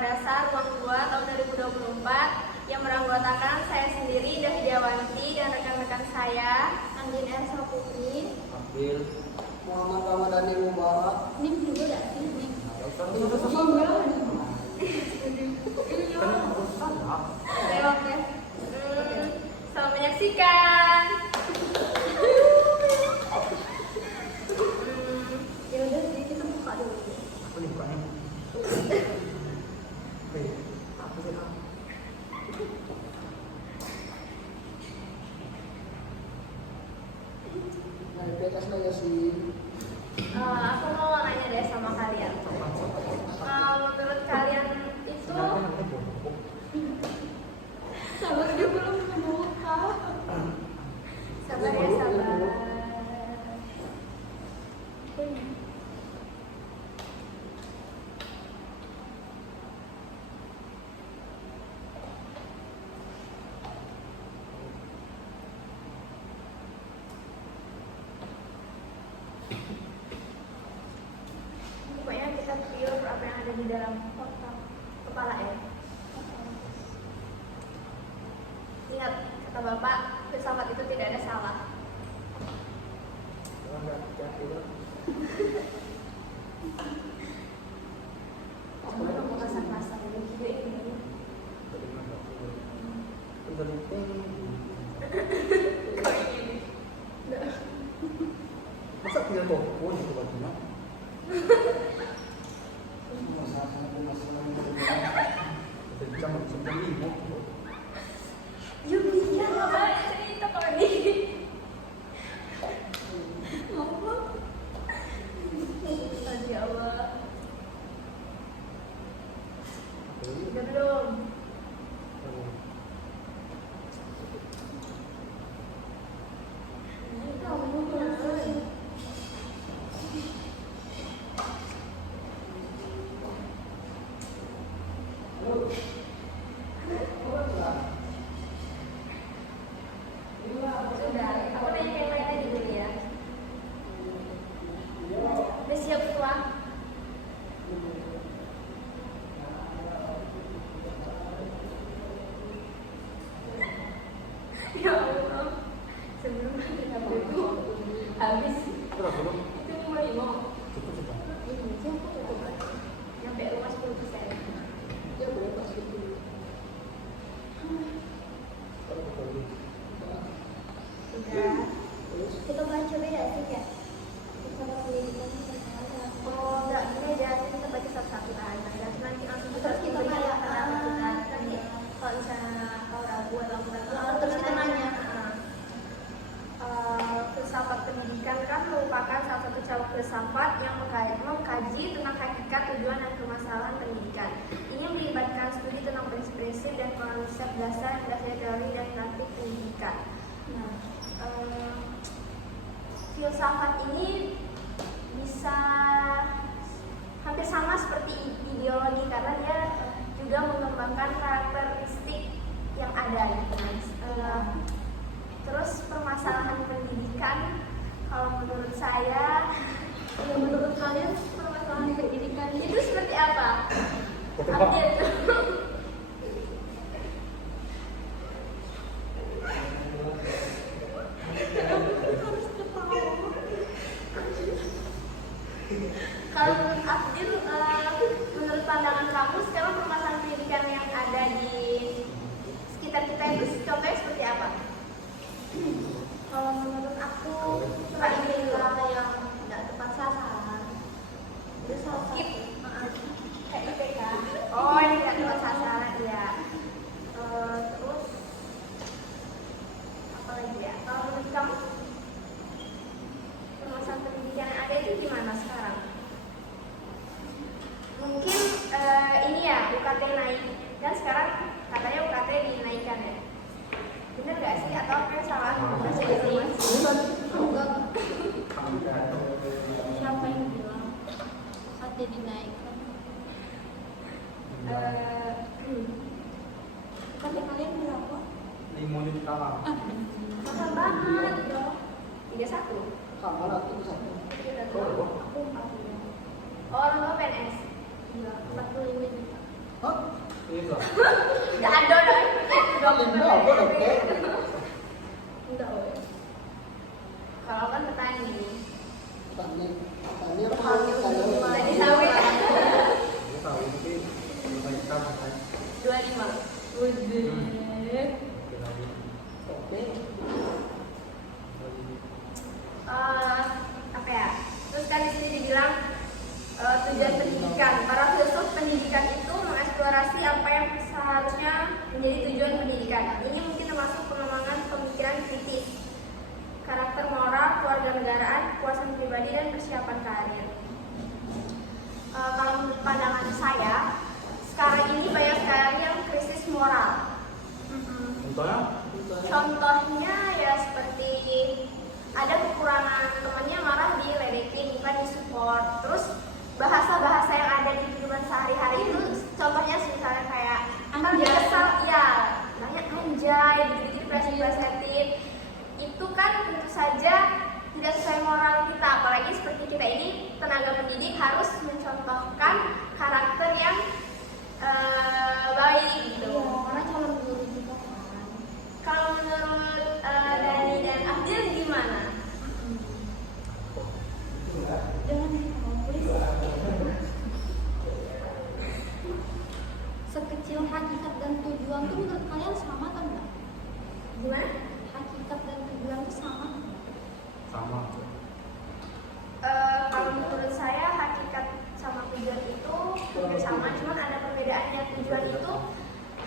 Dasar Ruang 2 tahun 2024 yang beranggotakan saya sendiri, Dahdiawanti, dan rekan-rekan saya, Andin Elsa Putri, Abdul, Muhammad Ramadhani Mubarak. Nim juga gak sih? Nim. Oke. Selamat menyaksikan. Ya udah, jadi kita buka dulu. apa nih bukanya? Apa sih kamu? Nah, PKS nanya sih. Aku mau nanya deh sama kalian. Menurut kalian itu sabar, dia belum membuka. Sabar ya, sabar. Pokoknya kita pure apa yang ada di dalam otak kepala ya. Ingat kata Bapak, filsafat itu tidak ada salah. Cuma kamu kasar-kasar gitu ini. Kau ini. Masa tidak toko itu bajunya? Jam 9.05. Yuk, iya, cerita kau ini. Apa? Ya Allah. Udah belum? Sudah, aku nanya yang lain aja dulu ya. Udah siap semua? Ya Allah, sebelum kita itu habis Berapa dong? itu mulai mau Cukup sudah. ini siapa tuh nyampe rumah 10%. Ya boleh pas itu. Kalau betul ini. Udah. Kita baca beda sih ya. Kita pendidikan sama. Oh, enggak gini aja, kita baca satu-satu kan. Nanti langsung terus kita kayak nanti kalau misalnya kau ragu atau ragu, terus kita nanya. Filsafat pendidikan kan merupakan salah satu cabang filsafat yang mengkaji tentang hakikat, tujuan, dan permasalahan pendidikan. Ini melibatkan studi tentang prinsip-prinsip dan konsep dasar yang berdasarkan teori dan praktik pendidikan. Nah, filsafat ini bisa hampir sama seperti ideologi karena dia juga mengembangkan karakteristik yang ada gitu. Terus permasalahan pendidikan, kalau menurut saya, ya menurut kalian permasalahan pendidikan itu seperti apa? Update. Kalau menurut Abdil, menurut pandangan kamu sekarang permasalahan pendidikan yang ada di sekitar kita itu contohnya seperti apa? Kalau menurut aku, inilah yang tidak tepat sasaran. Itu skip. Kayak IPK. Oh, ini tidak tepat sasaran ya. Terus apa lagi ya? Kalau menurut kamu permasalahan pendidikan yang ada itu gimana sekarang? Mungkin ini ya UKT naik kan sekarang katanya UKT dinaikkan ya. Bener nggak sih atau apa yang salah? Masih enggak. Siapa yang bilang UKT dinaikkan? UKT kalian berapa? 5 juta. Mahal banget dong. 31. Kamar atau satu? Aku 40. Oh, orang tua PNS. Iya, 45 juta. Hah? Iya lah. Nggak ada dong. Linda apa dokter? Enggak, woy. Kalau kan petani. Tani apa? Petani sawit. Dia tahu mungkin banyak kamu kan. 25. Udah. Oke lagi. Oke. Apa ya? Terus kan di sini dibilang tujuan pendidikan. Para filsuf pendidikan itu mengeksplorasi apa yang seharusnya menjadi tujuan pendidikan. Ini mungkin termasuk pengembangan pemikiran kritis, karakter moral, kewarganegaraan, kepuasan pribadi, dan persiapan karir. Kalau menurut pandangan saya, sekarang ini banyak sekali yang krisis moral. Contohnya? Contohnya ya seperti ada kekurangan temannya marah diledekin, bukan disupport. Terus bahasa-bahasa yang ada di kehidupan sehari-hari itu, contohnya misalnya kayak kan dia kesal, ya banyak anjay, gitu-gitu dipleset-plesetin. Itu kan tentu saja tidak sesuai moral kita, apalagi seperti kita ini tenaga pendidik harus mencontohkan karakter yang baik gitu. Iya, karena calon guru kita kan. Kalau menurut Dani dan Abdil gimana? Jangan please. Sekecil hakikat dan tujuan tuh menurut kalian sama kan enggak? Gimana? Hakikat dan tujuan tuh sama. Sama. Kalau menurut saya hakikat sama tujuan itu hampir sama, cuman ada perbedaannya. Tujuan itu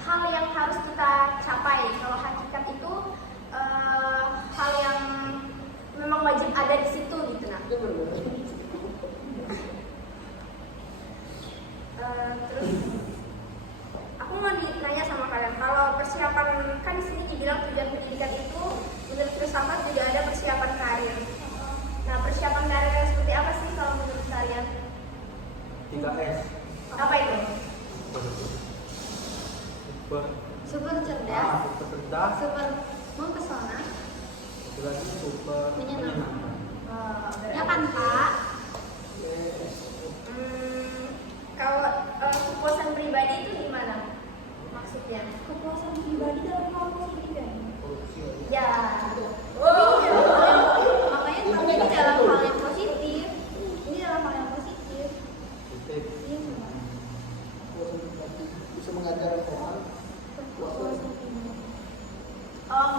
hal yang harus kita capai. Kalau hakikat itu hal yang memang wajib ada di situ gitu. Nah, Itu berbeda. terus aku mau ditanya sama kalian, kalau persiapan kan di sini dibilang tujuan pendidikan itu menurut filsafat juga ada persiapan karir. Nah, persiapan karir yang seperti apa sih kalau menurut kalian? 3S. Apa itu? Super. Super cerdas, Super cerdas. super mempesona. Satu lagi super Menyenangkan. Berarti- Ya kan Pak? Kalau kepuasan pribadi itu gimana maksudnya? Kepuasan pribadi dalam hal positif ya. korupsi. Ya. Makanya ini dalam hal yang positif. Ini dalam hal yang positif. Titik. Iya coba. Bisa mengajar orang. Kepuasan pribadi.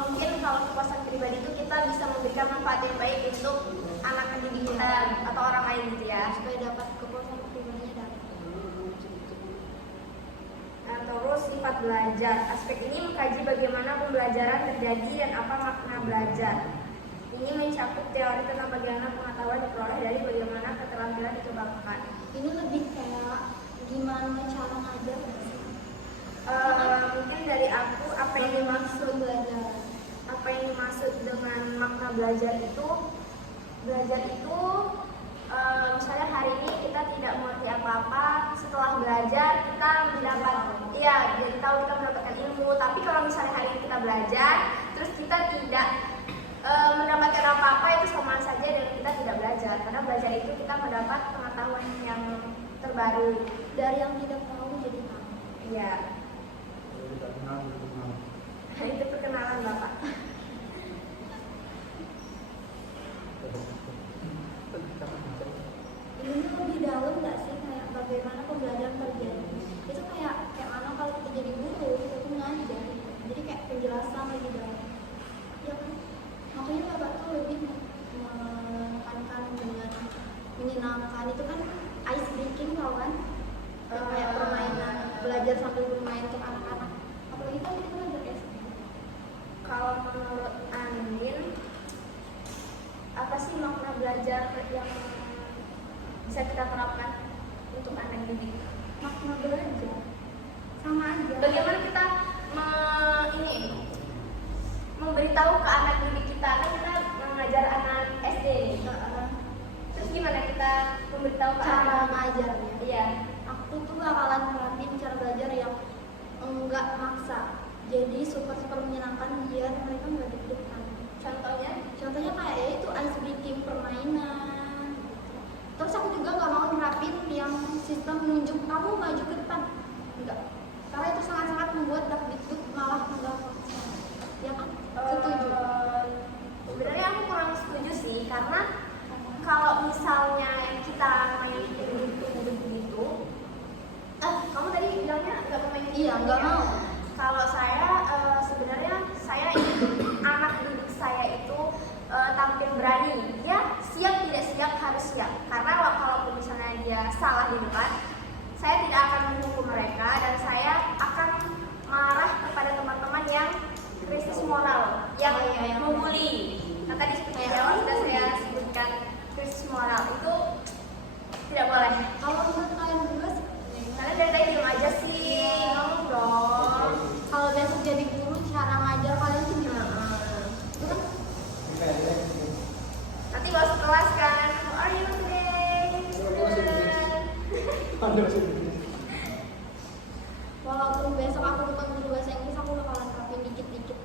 Mungkin kalau kepuasan pribadi itu kita bisa memberikan manfaat yang baik untuk anak didik kita atau orang lain gitu ya. Supaya dapat kepuasan pribadinya dapat. Nah, terus sifat belajar. Aspek ini mengkaji bagaimana pembelajaran terjadi dan apa makna belajar. Ini mencakup teori tentang bagaimana pengetahuan diperoleh dari bagaimana keterampilan dikembangkan. Ini lebih kayak gimana cara ngajar. Mungkin dari aku apa yang dimaksud belajar. apa yang dimaksud dengan makna belajar itu misalnya hari ini kita tidak mengerti apa-apa, setelah belajar kita mendapat jadi tahu kita mendapatkan ilmu. Tapi kalau misalnya hari ini kita belajar terus kita tidak mendapatkan apa-apa, itu sama saja dengan kita tidak belajar, karena belajar itu kita mendapat pengetahuan yang terbaru. Dari yang tidak tahu jadi tahu. Iya. Kalau tidak kenal, tidak kenal. Nah, itu perkenalan Bapak. Ini lebih dalam nggak sih, kayak bagaimana pembelajaran terjadi? Itu kayak mana kalau kita jadi guru, kita tuh ngajar. Jadi kayak penjelasan lebih dalam. Ya kan? Makanya Bapak tuh lebih menekankan dengan menyenangkan. Itu kan ice breaking tau kan? Kayak permainan, belajar sambil bermain untuk anak-anak. Apalagi kan kita belajar SD. Kalau menurut Andin, apa sih makna belajar yang bisa kita terapkan untuk anak didik? Makna belajar sama aja. Bagaimana kita memberitahu ke anak didik kita, kan kita mengajar anak SD nih. Terus gimana kita memberitahu ke Cara anak? ngajarnya. Iya. Aku tuh bakalan terapin cara belajar yang enggak maksa. Jadi super menyenangkan biar mereka nggak deg-degan. Contohnya kayak ya itu ice breaking permainan. Terus aku juga nggak mau nerapin yang sistem nunjuk kamu maju ke depan. Enggak. Karena itu Iya, nggak mau. Kalau saya sebenarnya saya ingin anak didik saya itu tampil berani. Dia siap tidak siap harus siap. Karena kalau misalnya dia salah di depan, saya tidak akan menghukum mereka dan saya akan marah kepada teman-teman yang krisis moral, yang membuli. Nah tadi seperti yang awal sudah saya sebutkan krisis moral itu tidak boleh. Kalau menurut kalian berdua, Kalian dari tadi diem aja sih, ngomong dong. kalau besok jadi guru, cara ngajar kalian tuh gimana? Itu kan Nanti masuk kelas kan, how are you today? walaupun besok aku bukan guru bahasa Inggris, aku bakalan terapin dikit-dikit.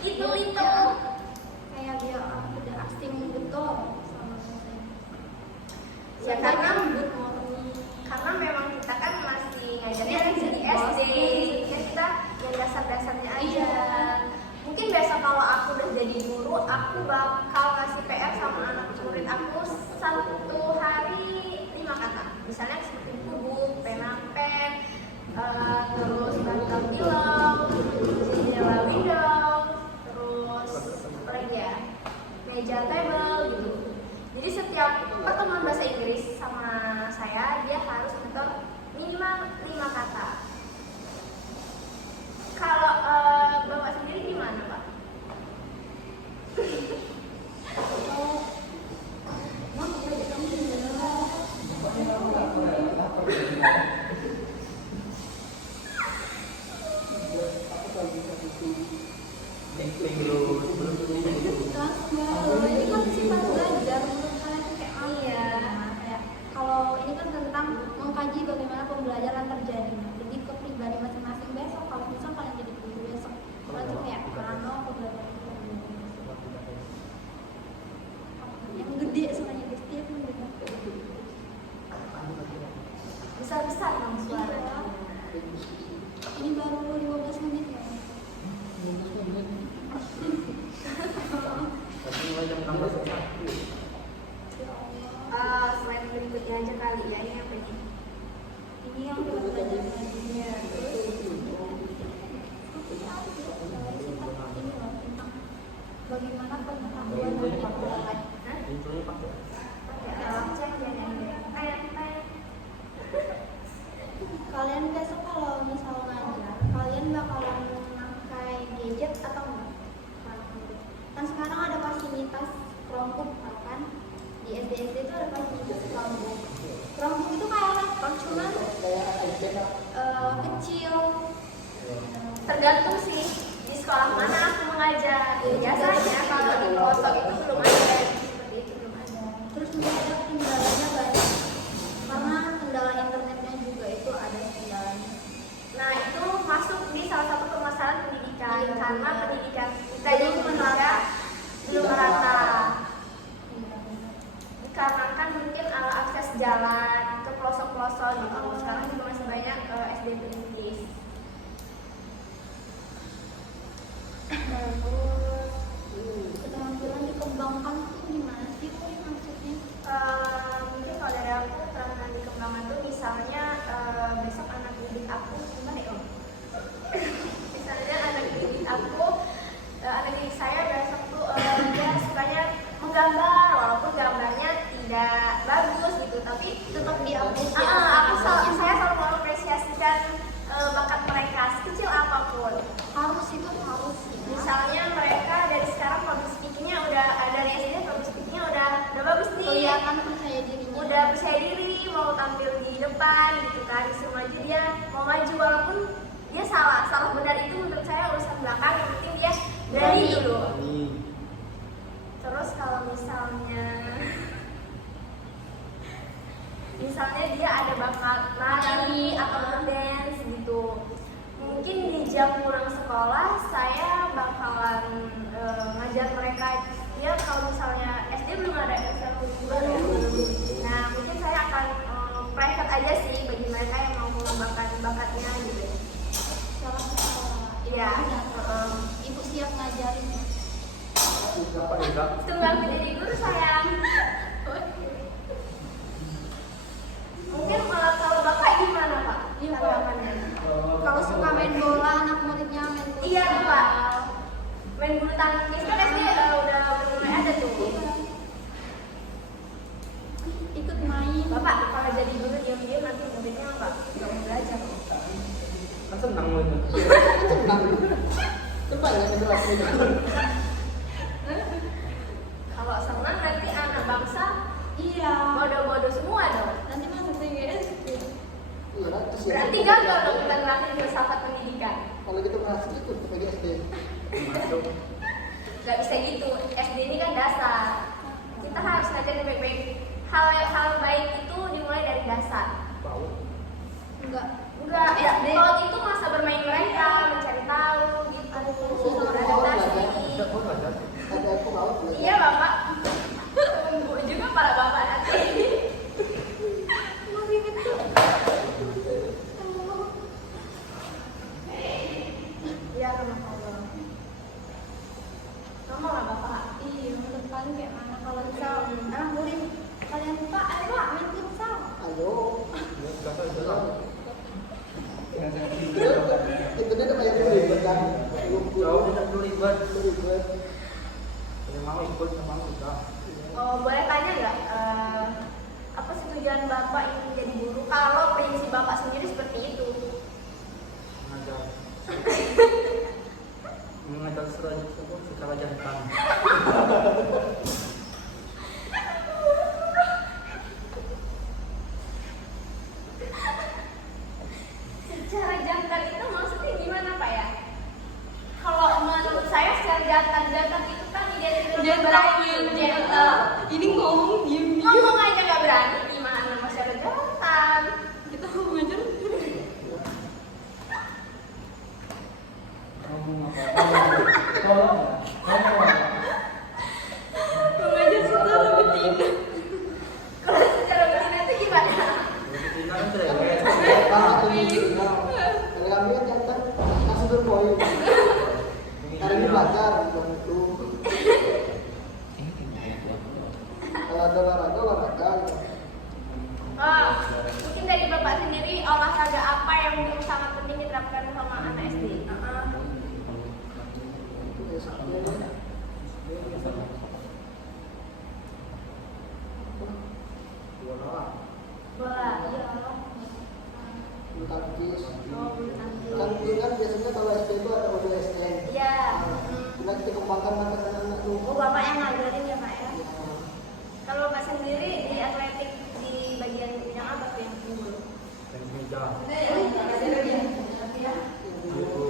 Itu Biar itu. kayak biar aku udah asing betul sama bahasa Inggris. Ya karena good morning. karena memang kita kan masih ngajarnya dari SD, kan kita yang dasar-dasarnya aja. Mungkin besok kalau aku udah jadi guru, aku bakal ngasih PR sama anak murid aku satu hari 5 kata. Misalnya seperti buku, pena, pen, terus bantal pillow, jendela window, terus apa lagi ya, meja table gitu. Jadi setiap pertemuan bahasa Inggris sama saya, dia harus nyetor minimal 5 kata. Kalau Bapak sendiri gimana, Pak? Ini kan sifat belajar menurut kalian tuh kayak apa? Iya. Kayak kalau ini kan tentang mengkaji bagaimana pembelajaran terjadi. Jadi ke pribadi masing-masing besok. Kalau misal kalian jadi guru besok, kalian tuh kayak mana pembelajaran terjadi. Yang gede soalnya guys, tiap mendengar. Besar-besar dong suara. Iya. Ini baru 15 menit ya. Tapi mulai jam 16 Selain berikutnya aja kali ya, ini apa ini? Ini yang udah belajar ngajinya. Terus ini loh tentang bagaimana pengetahuan mengenai Hah? infonya pakai kalian besok kalau misal ngajar, kalian bakalan memakai gadget atau enggak? Kan sekarang ada fasilitas Chromebook kan? Di SD itu ada fasilitas Chromebook. Chromebook itu kayak laptop cuman kecil. Tergantung sih di sekolah mana aku mengajar. Biasanya kalau di pelosok itu belum ada seperti itu, belum ada. Terus mungkin ada kendalanya banyak karena kendala internetnya juga itu ada kendalanya. Nah itu masuk di salah satu permasalahan pendidikan, Iya, karena benar. pendidikan kita di Indonesia belum merata. Dikarenakan mungkin akses jalan ke pelosok-pelosok gitu. Sekarang juga masih banyak SD perintis. Terus keterampilan dikembangkan tuh gimana sih Koi maksudnya? Mungkin kalau dari aku keterampilan dikembangkan tuh misalnya besok anak didik aku gimana ya Om? Misalnya anak didik aku, anak didik saya besok tuh dia sukanya menggambar walaupun gambarnya tidak bagus gitu, tapi Tetap diapresiasi. saya selalu mengapresiasikan bakat mereka sekecil apapun. Harus itu harus sih. Misalnya mereka dari sekarang public speaking-nya udah dari SD public speaking-nya udah bagus nih. Kelihatan percaya dirinya. Udah percaya diri mau tampil di depan gitu kan, disuruh maju dia mau maju walaupun dia salah benar itu menurut saya urusan belakang, yang penting dia berani dulu. Terus kalau misalnya dia ada bakat nari atau dance gitu, mungkin di jam pulang sekolah saya bakalan ngajar mereka. Ya kalau misalnya SD belum ada ekstrakurikuler ya, nah mungkin saya akan private aja sih bagi mereka yang mau mengembangkan bakatnya gitu. Salah sekolah. Iya. Ibu siap ngajarin. apa enggak? Tunggal menjadi guru sayang. Mungkin kalau bapak gimana Pak? Iya, Pak. Harapannya? Kalau Iya lupa. Main bulu tangkis kan SD udah mulai ada tuh. Ikut main. Bapak kalau jadi guru diam-diam nanti muridnya nggak mau belajar. Kan senang mau itu. Senang. Coba ya generasi itu. Kalau senang nanti anak bangsa Iya. bodoh-bodoh semua dong. Nanti masuk PGS. Iya, terus ya. Berarti gagal dong kita ngelakuin filsafat pendidikan. Kalau gitu berhasil ikut ke PGSD. Masuk. Gak bisa gitu. SD ini kan dasar. Kita harus ngajarin baik-baik. Hal baik itu dimulai dari dasar. Bau. Enggak. Enggak, ya, kalau itu masa bermain mereka, mencari tahu gitu. Beradaptasi. Tidak mau ada. Ada aku bawa belajar. Iya bapak. Tunggu juga para bapak nanti. Masih kecil. Iya rumah Allah. Kamu nggak bapak? Iya, menurut depan kayak mana kalau misal anak murid kalian Pak, ayo Pak main futsal. Ayo. Ya sudah saya jalan. Itu dia kayak dulu ribet kan. Jauh tidak perlu ribet. Ribet. Yang mau ikut sama mau juga. Oh, boleh tanya nggak? Apa sih tujuan bapak ingin menjadi guru? Kalau prinsip bapak sendiri seperti itu. Mengajar. Mengajar secara jantan. Secara jantan itu maksudnya gimana Pak ya? Kalau menurut saya secara jantan itu kan identitas berani. Ini ngomong diem. Ngomong aja nggak berani, gimana masalah jantan? Kita mau ngajar. Mengajar sudah lebih tinggi. Kalau secara betina itu gimana? Betina kan cerewet. Kalau tuh ini kami kan jantan kasih berpoin. Hari ini belajar gitu. Kalau ada olahraga. Oh, mungkin dari bapak sendiri olahraga apa yang menurut sangat penting diterapkan sama anak SD? Bola. Bola, iya. Bulu tangkis. Oh, bulu tangkis. Kan biasanya kalau SD itu ada ODSN. Iya. Kita dikembangkan mata anak tuh. Oh, bapak yang ngajarin ya pak ya? Kalau bapak sendiri di atletik di bagian bidang apa tuh yang unggul? Tenis meja. Ya. Itu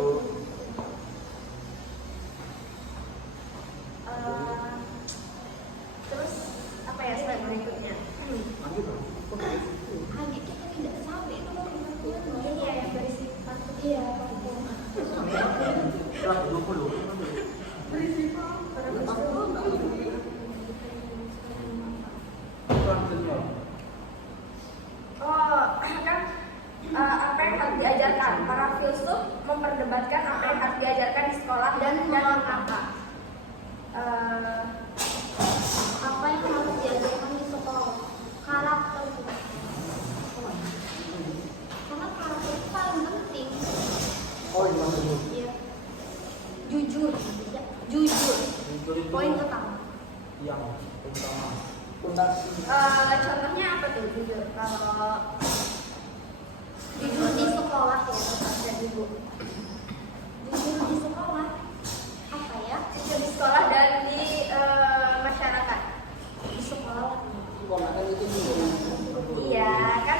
Terus apa ya slide berikutnya? lanjut dong. Adik kita tidak sampai itu mau Ini ya yang berisi pantun. Iya. Kelas 20. Kelas kedua. Oh, kan apa yang harus diajarkan? Para filsuf memperdebatkan apa yang harus diajarkan di sekolah dan mengapa. Apa yang harus diajarkan di sekolah? Karakter. Karena karakter itu paling penting. Oh iya betul. Iya. Jujur. Ya, jujur. Jujur itu Poin utama. yang utama. Fondasi. Contohnya apa tuh jujur? Kalau Jujur di sekolah ya, dan ibu. Jujur di sekolah. Apa ya? jujur di sekolah dan di masyarakat. Di sekolah. Sekolah kan itu juga. Iya, kan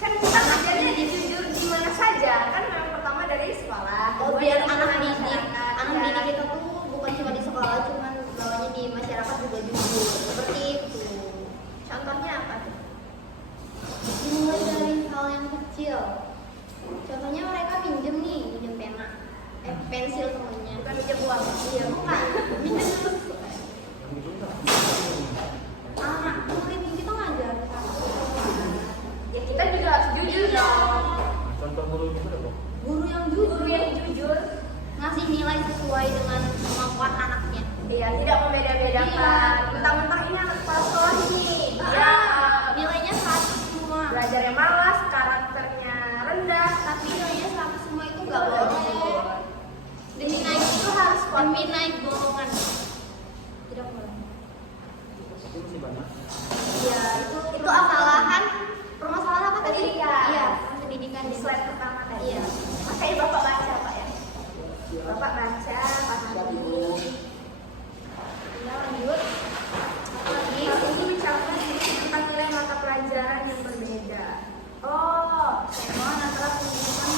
kita ngajarnya jujur di mana saja. Kan yang pertama dari sekolah. Oh, kedua biar dari anak didik, masyarakat. anak didik kita tuh bukan cuma di sekolah, cuman bawahnya di masyarakat juga jujur. Seperti itu. Contohnya apa tuh? Dimulai dari hal yang kecil. Contohnya mereka minjem nih, minjem pena, pensil temennya. Bukan pinjam uang. Iya, bukan. Minjem terus. Yang itu enggak. Anak murid kita ngajar. Ya kita juga harus jujur Iya. dong. Contoh guru itu apa? Guru yang jujur, Guru yang jujur, ngasih nilai sesuai dengan kemampuan anaknya. iya tidak membeda-bedakan. Iya. Mentang-mentang ini anak kepala sekolah ini, dia Nilainya 100 semua. belajarnya malas, karakternya rendah, Tapi nilainya 100 semua itu nggak boleh. demi naik golongan. Tidak boleh. Itu masih banyak. Iya, Itu kesalahan. Permasalahan apa tadi? Pendidikan. Iya, pendidikan di di slide pertama tadi. Iya. Makanya Bapak baca, Pak ya. Bapak baca, pahami. Ya, lanjut. Apa lagi? Ini bicara tentang nilai mata pelajaran yang berbeda. Oh, Tema antara pendidikan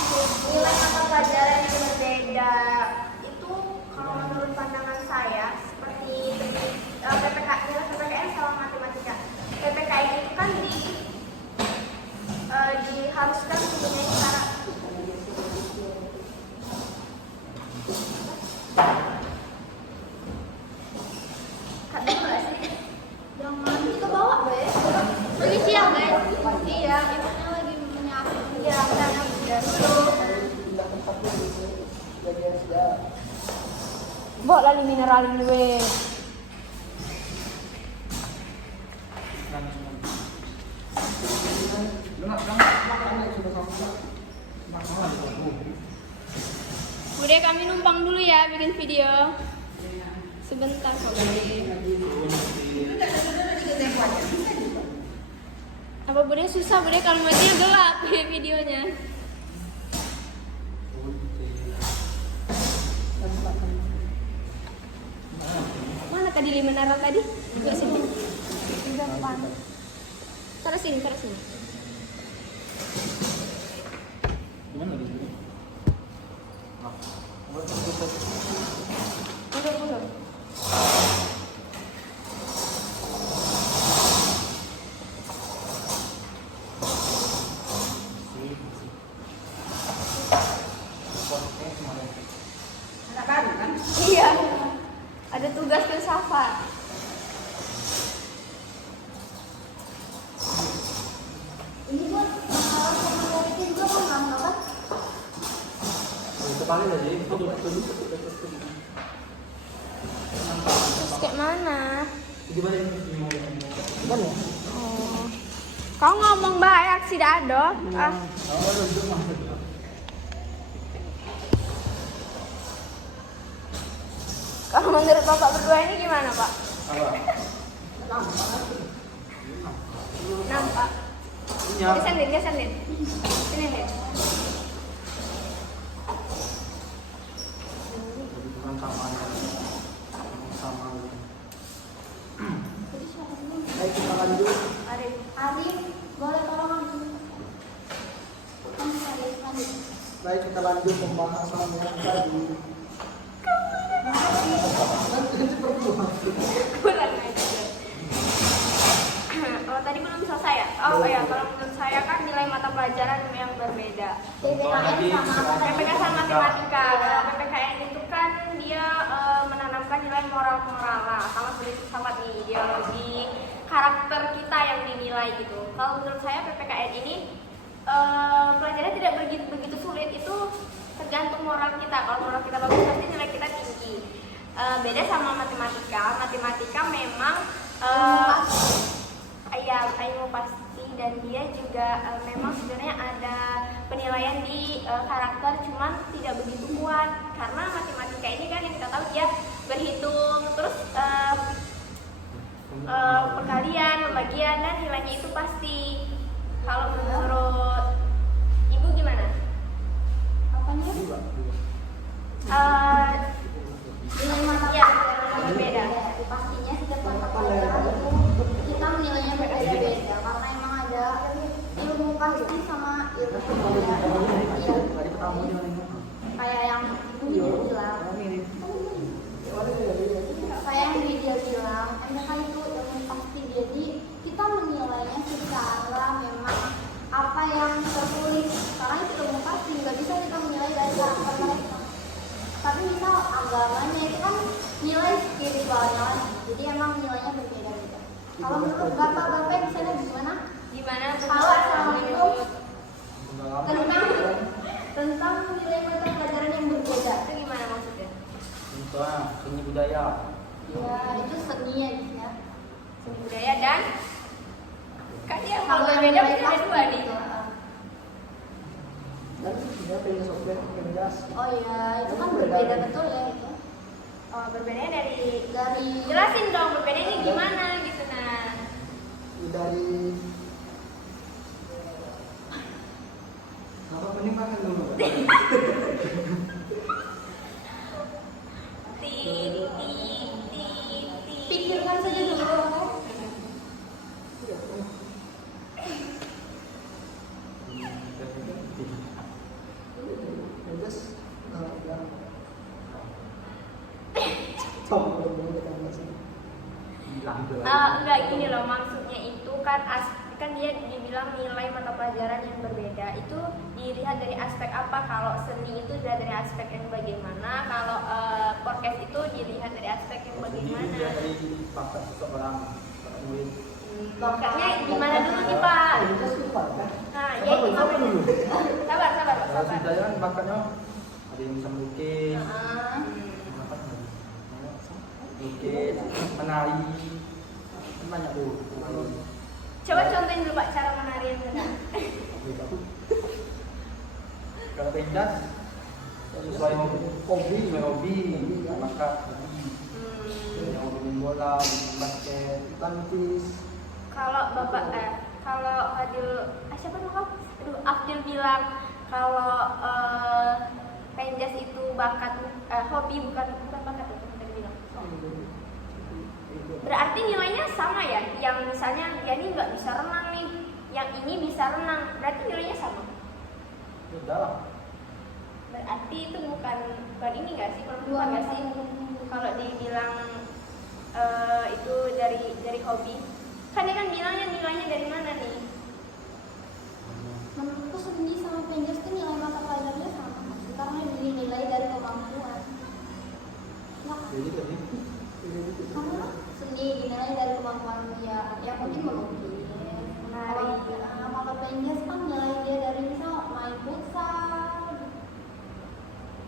nilai mata pelajaran yang berbeda itu kalau menurut pandangan saya seperti PPKN sama matematika. PPKN itu kan diharuskan mempunyai syarat. Kadang nggak sih? Jangan kita bawa guys. Permisi ya guys. Iya, ibunya lagi menyapu. Ya, karena udah dulu. Pindah tempat dulu. Jadi sudah. Bawa lali mineral dulu. Bude kami numpang dulu ya bikin video. Sebentar kok Bude. Apa Bude susah Bude kalau matinya gelap videonya. Mana tadi mineral tadi? Di sini. Di depan. Taruh sini, taruh sini. Gimana di sini? Mundur, mundur. Anak baru kan? Iya. Ada tugas filsafat. Ini buat matematika juga kan kan? Itu paling aja. Terus kayak mana? Gimana ini? Gimana ya? Oh. Kau ngomong banyak sih ada. Ah. Kalau menurut Bapak berdua ini gimana, Pak? Apa? Nampak. Iya. Geser, Lin. Sini, Lin. Bukan sama. Jadi siapa dulu? Baik, kita lanjut. Arif, boleh tolong kamu Arif lanjut. Baik, kita lanjut pembahasan yang tadi. Nanti pertemuan. Kurang aja. Oh, tadi belum selesai ya? Oh ya, kalau menurut saya kan nilai mata pelajaran yang berbeda. PPKN sama apa? PPK sama matematika. Kalau PPKN itu kan dia menanamkan nilai moral-moral lah, sama seperti filsafat nih, ideologi, karakter kita yang dinilai gitu. Kalau menurut saya PPKN ini pelajarannya tidak begitu sulit, itu tergantung moral kita. Kalau moral kita bagus pasti nilai kita tinggi. Beda sama matematika. Matematika memang ya ilmu pasti, dan dia juga memang sebenarnya ada penilaian di karakter, cuman tidak begitu kuat karena matematika ini kan yang kita tahu dia berhitung, terus perkalian, pembagian, dan nilainya itu pasti. Kalau menurut Ibu gimana? Apanya? Nilai mata ya berbeda. Pastinya setiap mata pelajaran itu kita menilainya berbeda-beda karena emang ada ilmu pasti sama ilmu kayak yang dia bilang MTK itu ilmu pasti, jadi kita menilainya secara memang apa yang tertulis, karena itu ilmu pasti, nggak bisa kita menilai dari karakter mereka. Tapi misal agamanya itu kan nilai spiritualnya lagi, jadi emang nilainya berbeda-beda. Kalau menurut bapak-bapak bisa lihat gimana? Gimana? Kalau assalamualaikum tentang nilai mata pelajaran yang berbeda. Itu gimana maksudnya? Misalnya seni budaya. Ya itu seni ya bisa. Seni budaya dan kan dia kalau yang berbeda nilai berarti ada pasti dua nih. gitu. Dan dia filosofi yang jelas. Oh iya, itu kan berbeda betul ya itu. Oh, berbedanya dari Dari jelasin dong berbedanya gimana gitu nah. Dari Apa mending makan dulu? Tik tik tik tik. pikirkan saja dulu. terus yang coba dulu kita bahas. Enggak gini loh maksudnya itu kan kan dia dibilang nilai mata pelajaran yang berbeda itu dilihat dari aspek apa. Kalau seni itu dilihat dari aspek yang bagaimana, kalau podcast itu dilihat dari aspek yang bagaimana. Dari bakat seseorang murid. Bakatnya gimana dulu nih Pak? Itu sumpah kan? Nah ya gimana dulu? Sabar sabar Pak, Kalau sabar. Sinta kan bakatnya ada yang bisa melukis, Ah. lukis, menari, kan banyak tuh. Coba contohin dulu Pak cara menari yang benar. Kalau pentas sesuai hobi, bakat hobi. Yang hobi main bola, main basket, Tangkis. Kalau Bapak kalau siapa nama kau? Aduh, Abdul bilang kalau penjas itu bakat hobi bukan bakat ya tadi bilang. Berarti nilainya sama ya? Yang misalnya dia ini nggak bisa renang nih, yang ini bisa renang, berarti nilainya sama. udah lah. Berarti itu bukan ini nggak sih? Bukan nggak sih? Kalau dibilang itu dari hobi, kan dia kan bilangnya nilainya dari mana nih? Menurutku seni sama penjas itu nilai mata pelajarannya sama karena dinilai dari kemampuan. Ya, Jadi tadi karena seni dinilai dari kemampuan dia. Yang penting melukis. Kalau penjas kan nilai dia dari misal main futsal.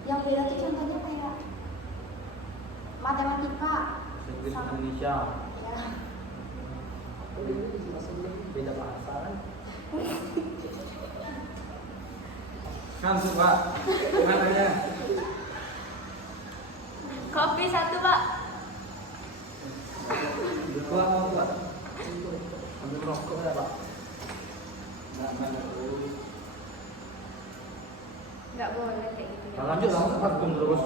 Yang beda tuh contohnya kayak matematika. Inggris Indonesia Ya. beda bahasa kan? Langsung Pak, gimana ya? Kopi satu Pak. Dua mau Pak? Ambil rokok ya Pak? Nggak boleh kayak gitu. Nah, lanjut langsung vakum terus.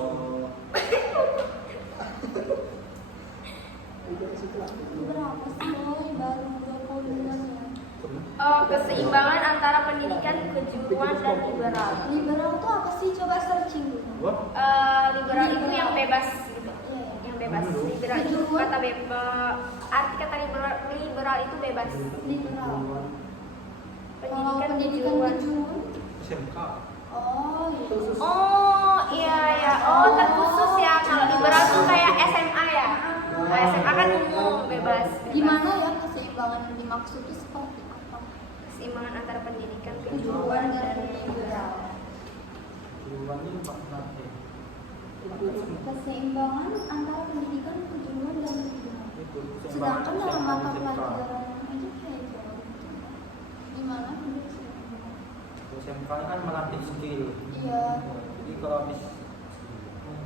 Berapa sih boy? Baru 22 ya. Keseimbangan antara pendidikan, kejuruan dan liberal. Liberal tuh apa sih? Coba searching dulu. Gua? Liberal itu yang bebas gitu. Iya. Yang bebas. Liberal itu kata bebas. Arti kata liberal itu bebas. Liberal. Kalau Pendidikan, pendidikan kejuruan. kejuruan. SMK. Oh iya. Oh iya ya. Oh terkhusus ya. Kalau liberal tuh kayak SMA ya. Kalau SMA kan umum bebas. Gimana ya keseimbangan yang dimaksud itu seperti apa? Keseimbangan antara pendidikan, Kejuruan kejuruan dan dan liberal. Duluan ini makna Keseimbangan antara pendidikan, kejuruan dan liberal. itu. Sedangkan dalam mata pelajaran aja kayak gitu. Gimana? SMK kan melatih skill. Iya. Jadi kalau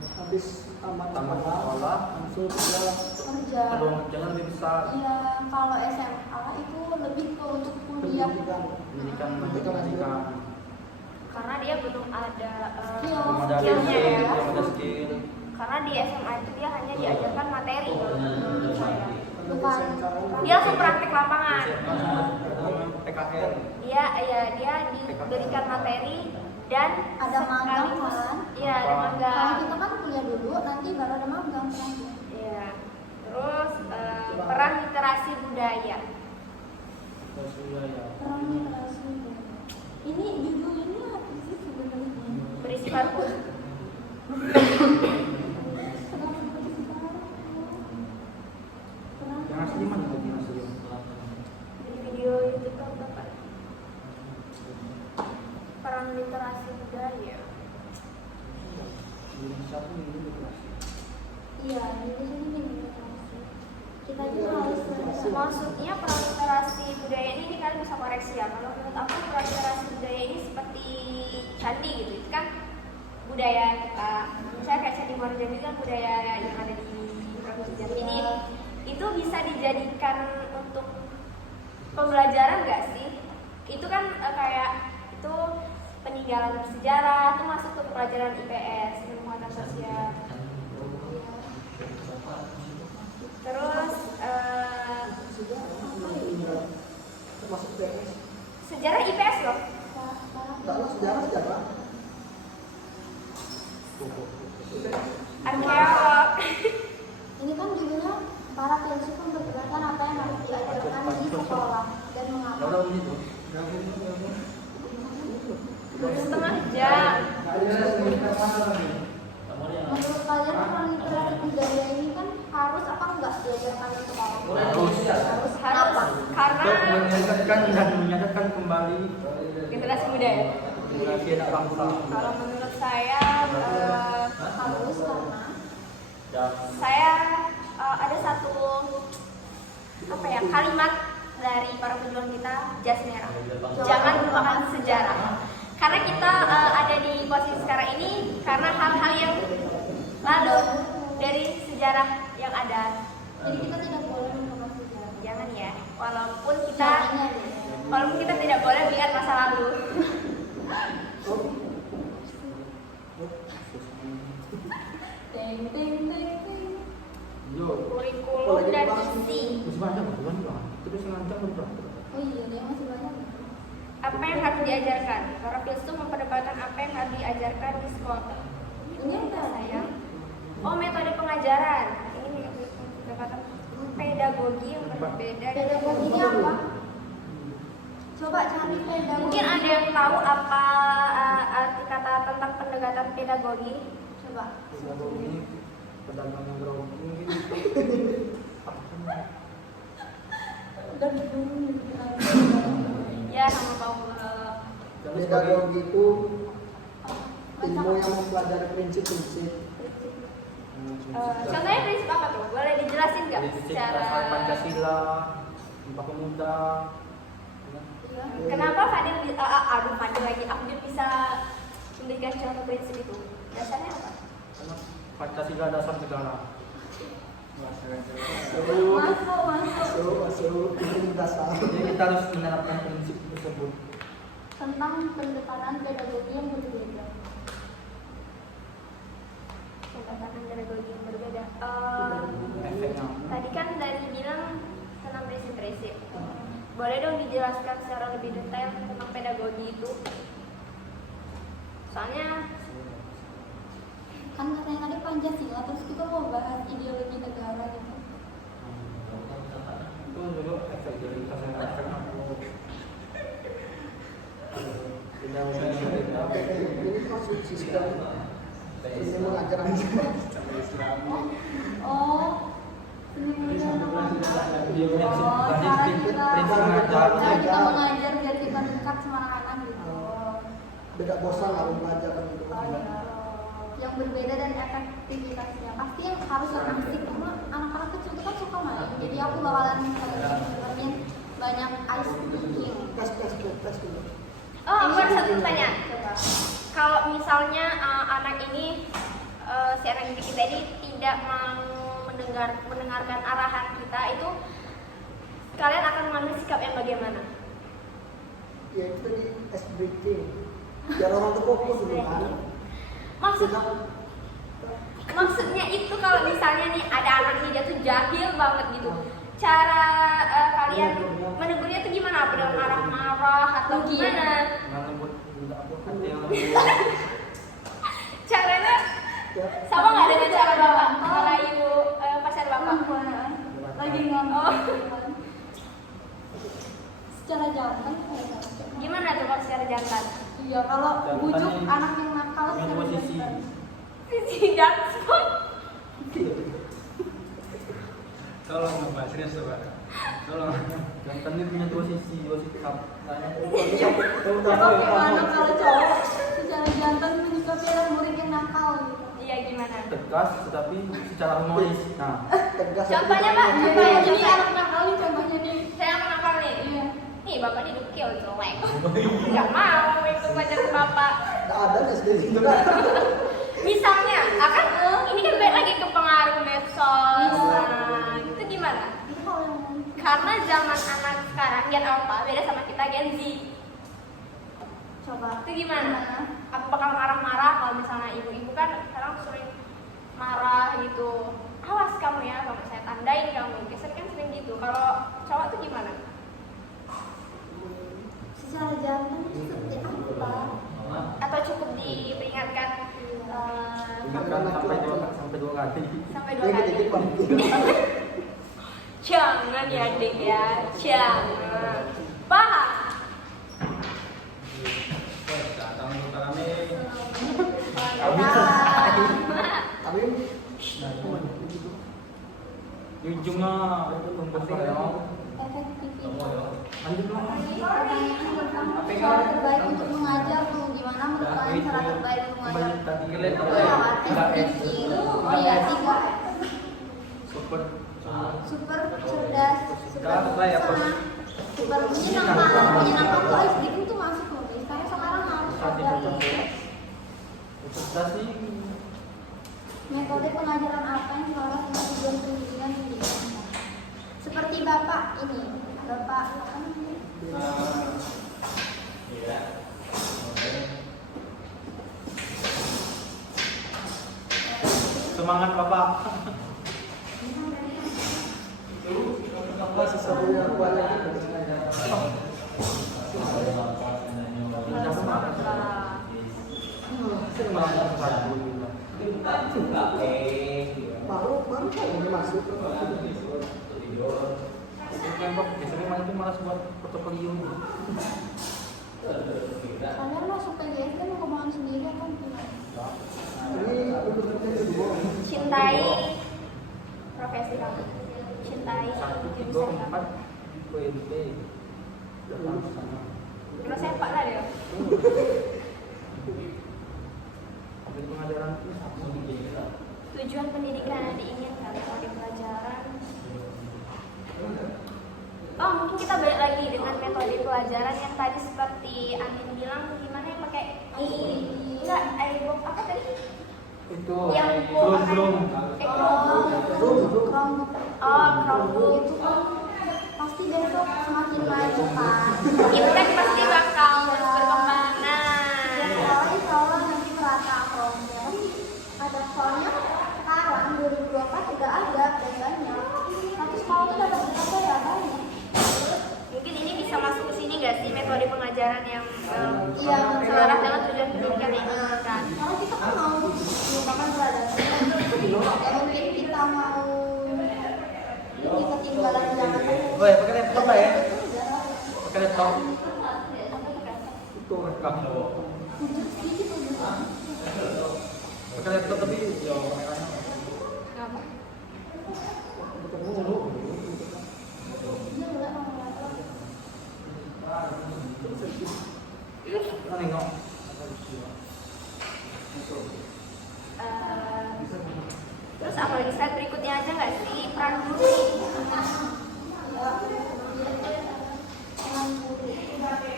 Habis tamat tamat sekolah sekolah langsung kerja. Kerja. peluang kerjanya lebih besar. Iya, kalau SMA itu lebih ke untuk kuliah. Pendidikan. Pendidikan. karena dia belum ada Iya. Belum ada skillnya skill, ya. belum ada skill. Karena di SMA itu dia hanya diajarkan materi. Bukan. Dia langsung praktik lapangan. PKL. Dia diberikan materi dan Ada magang sekaligus- kan? Iya, ada Kalau magang. kita kan kuliah dulu, nanti baru ada magang terakhir. Iya. Terus peran literasi budaya. Terus ya. Peran literasi. Ini judulnya apa sih sebenarnya? Berisi baku. Yang asli mana tadi asli? Di video itu kan Bapak. Peran literasi budaya. Indonesia pun ini literasi. Iya, jadi ini literasi. Kita juga harus Maksudnya peran literasi budaya ini kalian bisa koreksi ya. Kalau menurut aku peran literasi budaya ini seperti candi gitu. Itu kan budaya kita. Misalnya kayak candi Muara Jambi kan budaya yang ada di Provinsi Jambi ini. Itu bisa dijadikan untuk pembelajaran nggak sih? Itu kan kayak itu peninggalan bersejarah, itu masuk ke pelajaran IPS, ilmu pengetahuan sosial. Terus Termasuk PS. sejarah IPS loh. Enggak lah, sejarah. Arkeolog. Ini kan judulnya para filsuf memperdebatkan apa yang harus diajarkan di sekolah dan mengapa. Setengah jam. Menurut kalian peran literasi budaya ini kan harus apa enggak diajarkan di sekolah? Harus. Kenapa? Karena Untuk menyadarkan dan menyadarkan kembali generasi muda ya. generasi anak bangsa. Kalau menurut saya Harus karena saya ada satu kalimat dari para pejuang kita, jas merah. Jangan lupakan sejarah. Karena kita ada di posisi sekarang ini karena hal-hal yang lalu dari sejarah yang ada. jadi kita tidak boleh melupakan sejarah. Jangan ya, walaupun kita tidak boleh mengingat masa lalu. Ting ting ting ting. Yo. Kurikulum dan isi. Masih banyak bukan bang. Terus yang ngancam berapa? Oh iya, dia masih banyak. Apa yang harus diajarkan? Para filsuf memperdebatkan apa yang harus diajarkan di sekolah. Ini apa Sayang. Oh, metode pengajaran. Ini pendekatan pedagogi yang berbeda. Pedagogi ini apa? Coba cari pedagogi. Mungkin ada yang tahu apa arti kata tentang pendekatan pedagogi? Coba. Pedagogi, pedagang grogi mungkin. Dan Ya, sama Pak. Pedagogi itu ilmu yang mempelajari prinsip-prinsip. Contohnya prinsip apa tuh? Boleh dijelasin nggak Prinsip secara dasar Pancasila, Sumpah Pemuda. kenapa Fadil lagi Abdul bisa memberikan contoh prinsip itu? Dasarnya apa? Karena Pancasila dasar negara. Masuk prinsip dasar. Jadi kita harus menerapkan prinsip tersebut. tentang pendekatan pedagogi yang berbeda. Pendekatan pedagogi yang berbeda. Efeknya. Tadi kan dari bilang tentang prinsip-prinsip. Boleh dong dijelaskan secara lebih detail tentang pedagogi itu? Soalnya Kan katanya tadi Pancasila, terus kita mau bahas ideologi negara gitu. Itu juga efek dari efek aku. Ini masuk sistem ini mengajar anak. Oh, seni mengajar. Dia prinsip Oh, tadi cara prinsip kita, mengajar. cara kita mengajar biar kita dekat sama anak-anak gitu. Beda bosan lah belajar kan gitu. Oh, iya. Yang berbeda dan efektivitasnya pasti yang harus asik, karena anak-anak kecil itu kan suka main. Jadi aku bakalan ngelakuin banyak ice breaking. Tes dulu. Oh, aku ada satu pertanyaan. Kalau misalnya anak ini, si anak didik kita ini tidak mau mendengarkan arahan kita, itu kalian akan mengambil sikap yang bagaimana? Ya itu tadi ice breaking. Biar orang tuh fokus dulu kan. Maksudnya itu kalau misalnya nih ada anak nih dia tuh jahil banget gitu. Cara kalian menegurnya tuh gimana? Apa dengan marah-marah atau gimana? Lembut, apa hati yang Caranya sama nggak dengan cara bapak merayu pacar bapak? Lagi ngomong. Oh. Secara jantan Gimana tuh kalau secara jantan? iya, kalau Jantan bujuk ini anak yang nakal punya secara dua sisi. jantan. Si Jackson. Tolong Mbak, serius Mbak. Tolong. Jantan ini punya dua sisi sikap. Coba gimana kalau cowok secara jantan menyikapi anak murid yang nakal gitu. Iya gimana? Tegas tetapi secara humoris. Nah, Tegas. Contohnya Pak, Iya. coba ya. Ini anak nakal nih contohnya nih. Saya anak nakal nih. Iya. Nih bapak nih dukil jelek. Gak mau itu pacar bapak. Nggak ada nih sedih itu kan. Misalnya, akan ini Gen Z. Coba. Itu gimana? Aku bakal marah-marah kalau misalnya ibu-ibu kan sekarang sering marah gitu. Awas kamu ya, kamu saya tandain kamu. Biasanya kan sering gitu. Kalau cowok tuh gimana? Secara jantan itu seperti apa? Atau cukup diperingatkan Ingatkan sampai dua kali. sampai 2 Yang kali? dikit panggil. Jangan ya adik ya, jangan. Paham? Datang untuk kami. Tapi Di ujungnya itu tunggu saya. Efektivitas. Lanjutlah. Pertanyaan tentang cara terbaik untuk mengajar tuh gimana menurut kalian cara terbaik untuk mengajar? Tadi Oh ya, SPC. Oh iya, 3S. super Super cerdas, super Saya apa? bijaksana, super menyenangkan. Menyenangkan tuh SD itu masuk loh guys. Karena sekarang harus ada cerdas sih. metode pengajaran apa yang selaras dengan tujuan pendidikan yang diinginkan. Seperti Bapak ini, Bapak apa namanya? Semangat Bapak. apa sesuatu yang kuat lagi? Baru kan ini masuk. Biasanya main itu malas buat portofolio. Kalian masuk ke GS kan mau kemauan sendiri kan? Ini untuk yang kedua. Cintai profesi kamu. Cintai Satu, tiga, jurusan kamu. empat, WNT. Terus sepak lah dia. Jadi pengajaran itu Tujuan pendidikan yang diinginkan dari pelajaran. Oh, mungkin kita balik lagi dengan metode pelajaran yang tadi seperti Anin bilang, gimana yang pakai enggak iBook apa tadi? itu Yang belum Oh, Chromebook. Itu kan pasti besok semakin maju kan. Itu kan pasti bakal terus berkembang. Dan Nah, insya Allah nanti merata Chrome-nya. Pasti ada soalnya sekarang 2024 udah ada dan banyak. Satu sekolah tuh dapat berapa ya banyak. mungkin ini bisa masuk ke sini nggak sih metode pengajaran yang Iya, selaras dengan tujuan pendidikan yang diinginkan? Kalau kita kan mau menggunakan peradaban, ya mungkin kita mau ini ketinggalan zaman dulu. Oh ya, pakai laptop lah ya. Pakai laptop. Itu rekam. Pakai laptop tapi ya kameranya. Kita nengok. Terus apa lagi slide berikutnya aja nggak sih peran guru?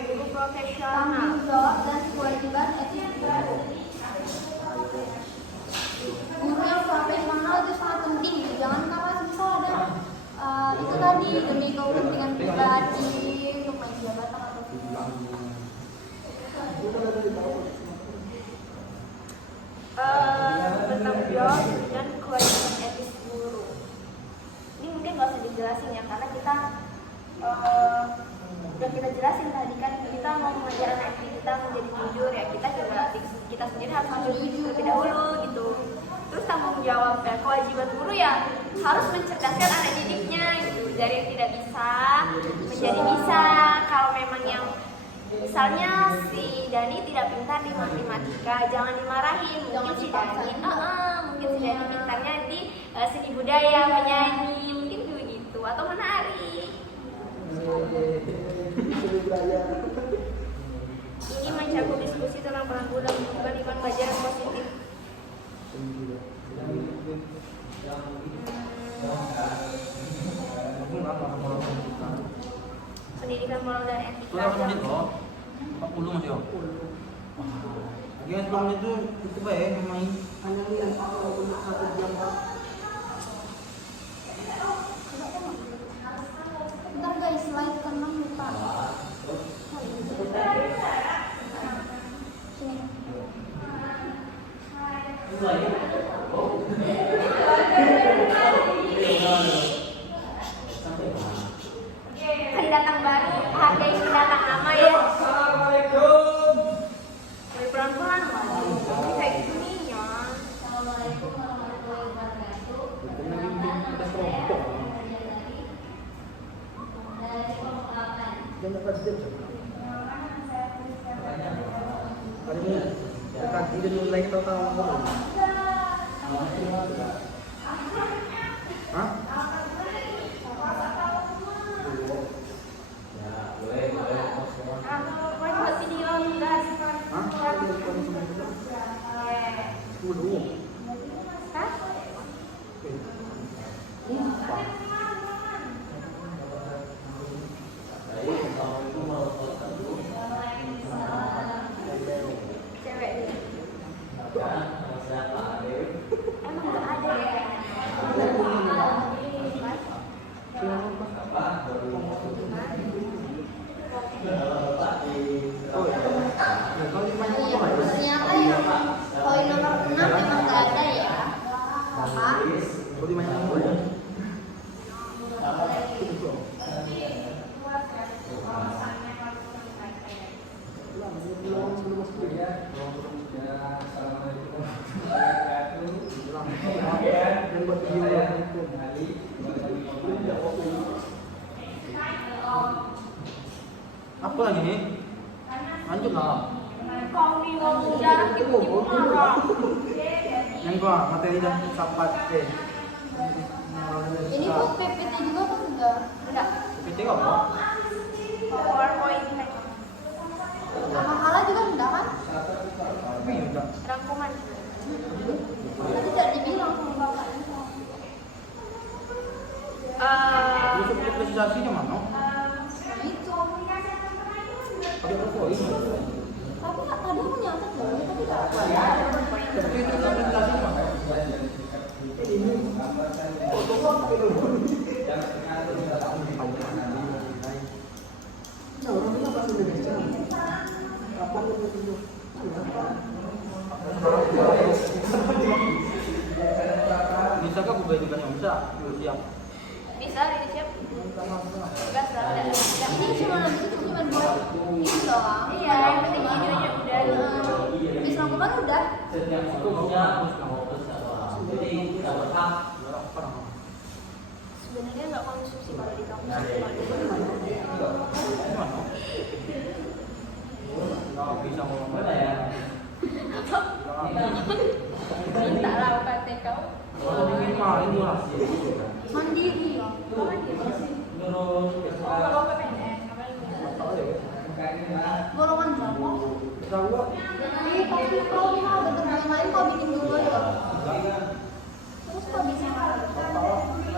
Guru profesional. Tanggung jawab dan kewajiban etika. Guru yang profesional itu sangat penting. Jangan karena misal ada itu tadi demi kepentingan pribadi untuk main jabatan atau Bertanggung jawab dan kewajiban etis guru. Ini mungkin nggak usah dijelasin ya karena kita udah kita jelasin tadi kan kita mau mengajar anak kita menjadi jujur ya kita sendiri harus jujur terlebih dahulu gitu. Terus tanggung jawab dan kewajiban guru ya harus mencerdaskan anak didiknya gitu dari yang tidak bisa menjadi bisa. Kalau memang yang misalnya si Dani tidak pintar di matematika, jangan dimarahin. Mungkin si Dani, mungkin si Dani pintarnya di seni budaya, menyanyi, mungkin begitu atau menari. Ini mencakup diskusi tentang peran guru dalam menumbuhkan iman pelajaran positif. Pendidikan moral dan etika. Itu berapa menit loh? 40 masih om. Lagi yang sebelumnya itu baik memang. Hanya lihat kalau untuk 1 jam. Bentar guys, slide ke-6 lupa. Pendatang baru hargai pendatang lama ya. Assalamualaikum. Pelan-pelan lah. Ini kayak gini nih ya. Jangan pas jam. Hari ini dekat ide nilai kita tahu apa? Hah? Mau buat video guys. Hah? Dulu. Hah? Cewek nih. Emang nggak ada ya? Ternyata yang poin nomor 6 memang nggak ada ya, Bapak. Kau di mana kamu ya? Apa lagi nih? Lanjut lah. Kau nih mau sejarah tiba-tiba marah. Yang gua materi dan sapat Ini kok PPT juga kan enggak? Enggak. PT apa? PowerPoint. Makalah juga enggak kan? Tapi enggak. Rangkuman. Tadi tidak dibilang sama Bapak. Terus presentasinya mana? Itu. Pakai PowerPoint. Tapi tadi aku nyatet loh, tapi tidak apa. Tapi itu presentasinya mana? Ini. Orang kita bahasa Indonesia. Kapan itu tunjuk? Bisa kah gue berikan yang bisa? Siap. Bisa ini siap. Enggak salah. Ini cuma nanti cuma buat ini doang. Iya, yang penting videonya udah. Bis rangkuman udah. Sebenarnya nggak konsumsi kalau di kampus. Bisa ngomong apa ya? Minta lah UKT kau. Ini mah ini lah. Mandiri ya. Kalau PPN, Golongan berapa? Tapi kalau mau bentuk yang lain kau bikin dulu ya. Terus kau bisa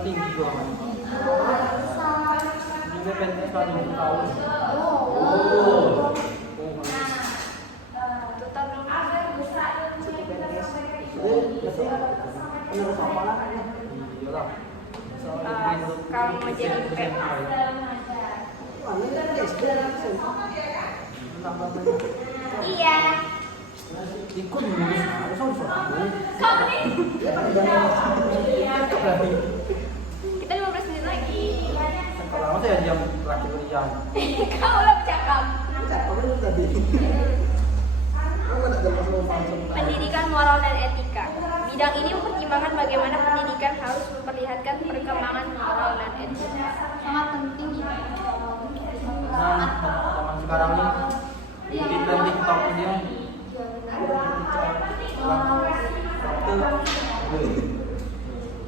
Tinggi gua. bisa. Juga pentas 20 tahun. Oh. tutor dulu. Kalau mau jadi PA. Iya. Ikut menulis harus kamu. Kau nih. Kita 15 menit lagi. Kalau masa ya jam terakhir jam. Kau lah bercakap. Pendidikan moral dan etika. Bidang ini mempertimbangkan bagaimana pendidikan harus memperlihatkan perkembangan moral dan etika. Sangat penting ya. Nah, zaman sekarang ini kita TikTok dia.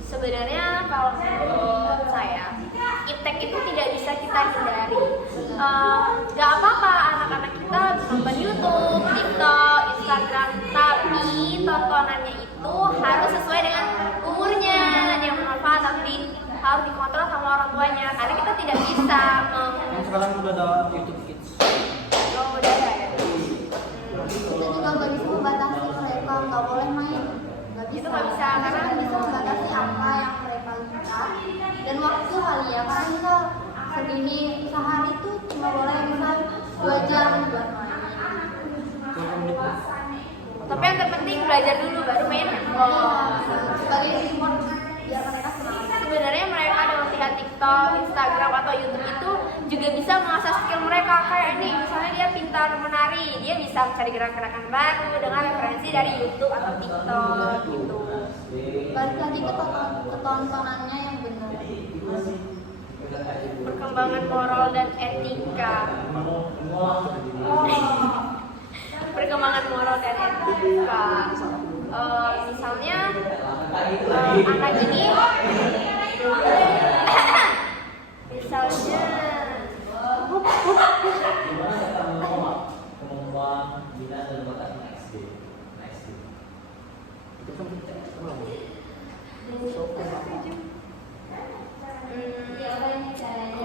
Sebenarnya kalau menurut saya, iptek itu tidak bisa kita hindari. Gak apa-apa anak-anak kita nonton YouTube, TikTok, Instagram, tapi tontonannya itu harus sesuai dengan umurnya dan yang bermanfaat, tapi harus dikontrol sama orang tuanya karena kita tidak bisa Yang sekarang udah ada YouTube Kids. udah ada ya. Kita juga nggak bisa membatasi mereka, nggak boleh main. Itu nggak bisa, karena kita bisa membatasi apa yang mereka lihat dan waktu kali ya. Karena misal segini sehari tuh cuma boleh misal 2 jam buat main. Berapa menit? Tapi yang terpenting belajar dulu baru main handphone. Sebagai support biar mereka semangat. Sebenarnya mereka dengan melihat TikTok, Instagram atau YouTube itu juga bisa mengasah skill mereka. Kayak ini misalnya dia pintar menari, dia bisa mencari gerakan-gerakan baru dengan referensi dari YouTube atau TikTok gitu. Balik lagi ke tontonannya yang benar. Perkembangan moral dan etika. Perkembangan moral dan etika. Misalnya anak ini misalnya aku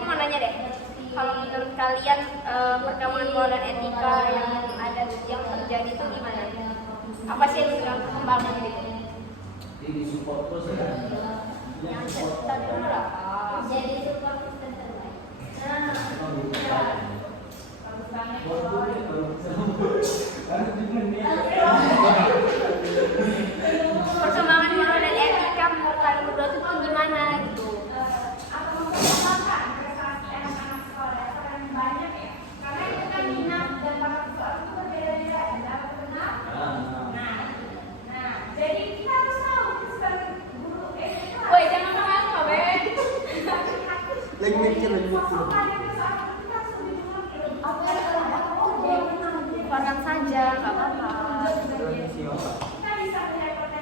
mau nanya deh, kalau menurut kalian perkembangan moral dan etika yang terjadi itu gimana? Apa sih yang sedang perkembangan gitu? Yang cerita dulu lah. Jadi support system terbaik. Perkembangan moral dan etika menurut kalian berdua itu gimana gitu? Woi, jangan ngomong Ben. Lagi mikir. Keluarkan saja, nggak apa-apa.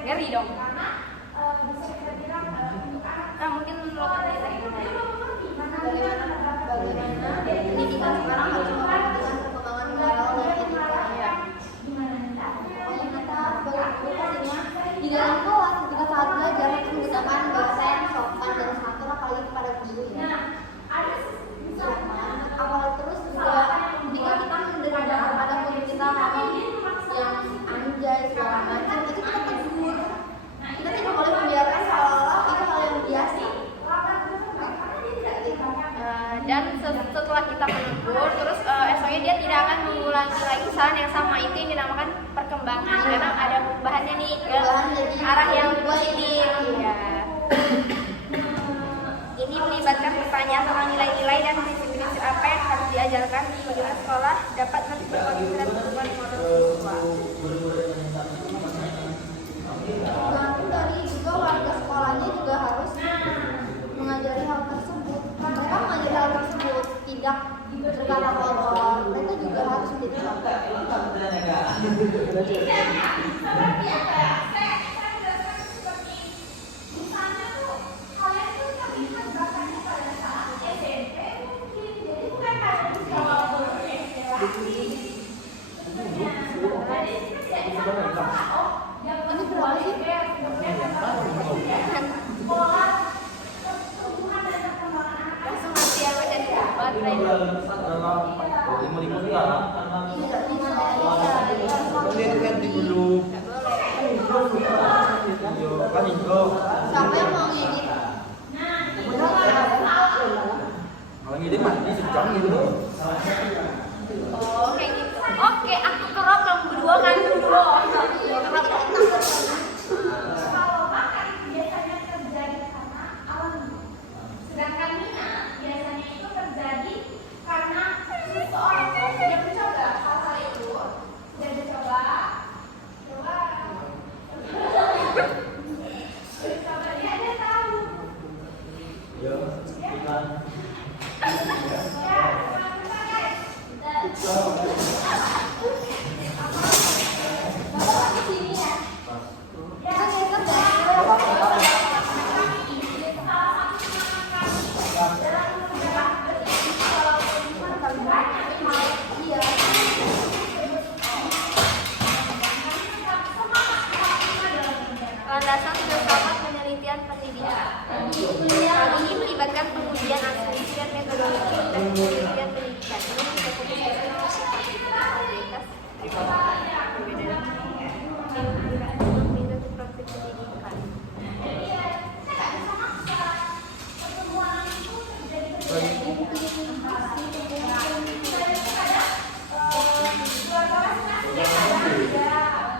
Ngeri dong. Mungkin menurut kalian Bagaimana pendidikan sekarang harus memperhatikan perkembangan moral dan etika. Pokoknya kita pastinya di dalam kelas ketika saat belajar harus menggunakan bahasa yang sopan dan santun apalagi kepada guru ya. Apalagi terus juga jika kita mendengar ada guru kita ngomong yang anjay segala macam itu kita tegur. Kita tidak boleh membiarkan seolah-olah itu hal yang biasa. dan setelah kita menegur terus esoknya dia tidak akan mengulangi lagi kesalahan yang sama. Itu yang dinamakan perkembangan karena ada perubahannya nih ke arah yang positif ya. Ini melibatkan pertanyaan tentang nilai-nilai dan prinsip-prinsip apa yang harus diajarkan di lingkungan sekolah dapat nanti berkontribusi perubahan moral siswa. Tergantung dari juga warga sekolahnya juga harus mengajari hal tersebut. Mereka mengajari hal tersebut tidak berkata kotor. Mereka juga harus menjadi contoh. Ini berapa sih? Langsung nanti apa jadi baterai. Ganti dulu. Kan itu. Siapa yang mau ngedit? Kalau ngedit mah di sejam gitu. Oh kayak gitu. Oke, aku kerap kamu berdua kan berdua. Sedangkan Mina biasanya itu terjadi karena seseorang sudah mencoba hal-hal itu, sudah mencoba, dia tahu. Ya, kita. Landasan filsafat penelitian pendidikan. Hal ini melibatkan pengujian asumsi dan metodologi dan penelitian pendidikan. Ini juga fokus ke kualitas perbedaan minat praktik pendidikan.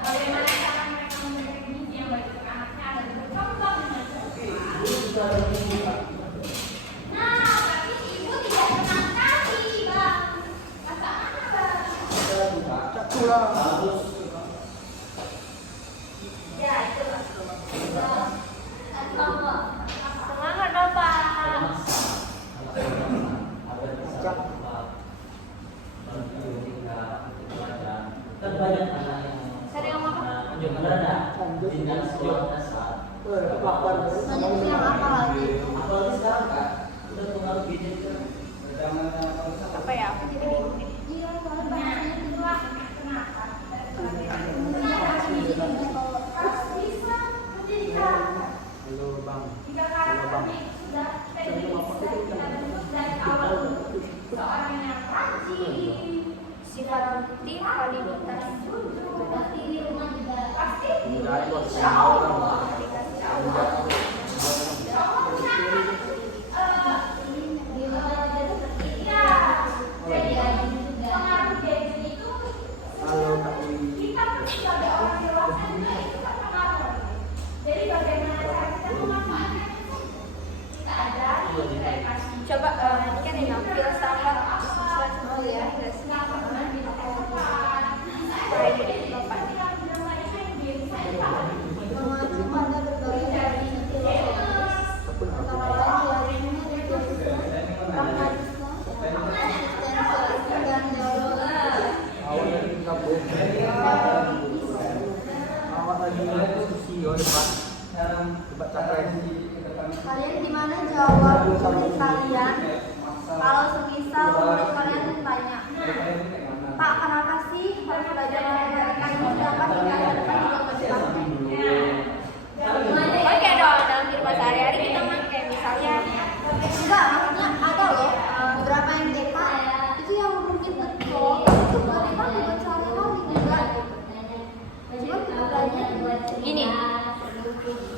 Bagaimana Semangat dong Pak. Cak. Sering ngomong apa? Lanjut. Lapar. Nanya siang apa lagi? Apa ya? Aku jadi bingung nih. Iya, soalnya bahasanya tuh Halo bang. Halo bang. Sifat penting validitas. Enggak buat Halo Kak Wi. Coba ini kan yang filsafat sosial ya, mengacu pada berbagai definisi filosofis antara lain diarisme, pragmatisme, eksistensialisme, dan teologi. Awal lagi kabur. Awal lagi diskusi oh debat. Debat capres. Kalian gimana jawab menurut kalian? Kalau semisal menurut kalian ditanya, Pak, kenapa sih harus belajar matematika ini sedangkan di masa depan juga masih pakai? Oke dong, dalam kehidupan sehari-hari kita pakai misalnya Enggak, maksudnya ada loh beberapa MTK itu yang mungkin betul itu bukan dipakai buat sehari-hari juga. Cuma kita belajar gini.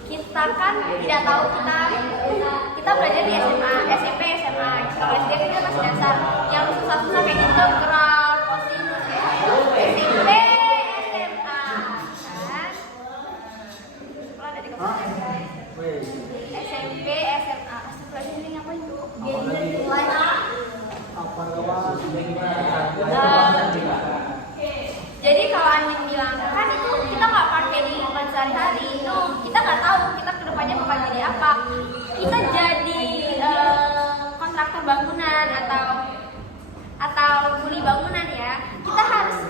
Kita kan tidak tahu kita belajar di SMA, SMP, SMA. Kalau SD kita masih dasar. Yang susah-susah kayak integral, kosinus, SMP, SMA. Kan? Kalau ada di kelas Weh. SMP, SMA. Astagfirullahaladzim, ini ngapain tuh? mulai Apa kawan? Jadi kalau Andin bilang kan itu kita nggak pakai di kehidupan sehari-hari, itu kita nggak tahu kita kedepannya bakal jadi apa. Kita jadi kontraktor bangunan atau kuli bangunan ya. Kita harus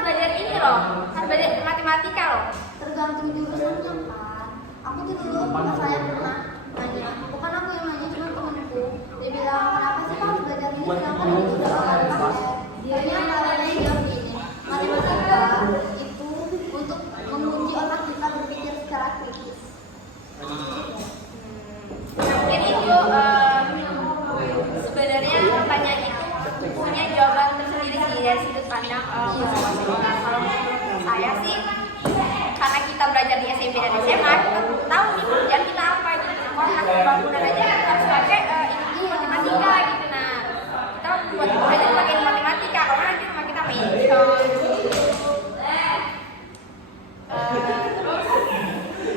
belajar ini loh, harus belajar matematika loh. tergantung jurusannya kan. Aku tuh dulu pas saya pernah nanya, bukan aku yang nanya cuma temanku. Dia bilang kenapa sih kamu belajar ini sedangkan itu udah bakal dipakai. Dia caranya jawab gini, matematika itu untuk menguji otak kita berpikir secara kritis. Mungkin itu sebenarnya pertanyaan itu punya jawaban tersendiri sih dari sudut pandang masing-masing orang. Kalau menurut saya sih karena kita belajar di SMP dan SMA, kita tahu nih pekerjaan kita apa gitu. Kontrak bangunan aja kita harus pakai ilmu matematika gitu. Nah, kita buat belajar pakai matematika. Kalau nanti rumah kita mention. Terus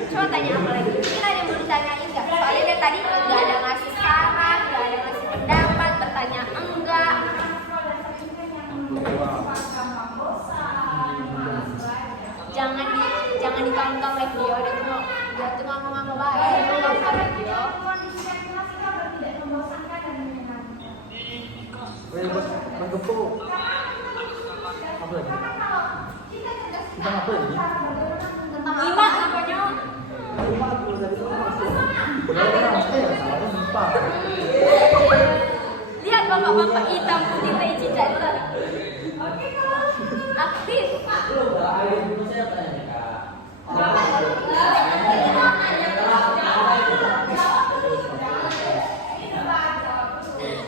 coba tanya apa lagi? Mungkin ada yang mau ditanyain nggak? Soalnya dari tadi nggak ada ngasih saran, nggak ada ngasih pendapat, bertanya enggak. Jangan ditonton video dia tuh ngomong-ngomong baik, nonton video. Weh, bang Gepuk. Apa lagi? Kita apa lagi? Tentang Lima apa? apanya? Lihat bapak-bapak hitam putih teh cicat. Aktif.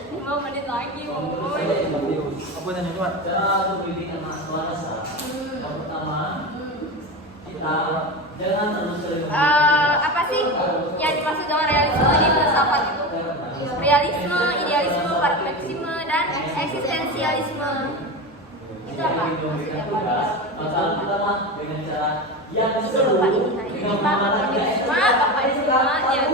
Lima menit lagi, boy. Apa nanya cuma? Apa sih yang dimaksud dengan realisme di filsafat itu? Realisme, idealisme, pragmatisme, dan eksistensialisme. Itu apa? Itu lupa ini hari ini Pak, Bapak di semua ya.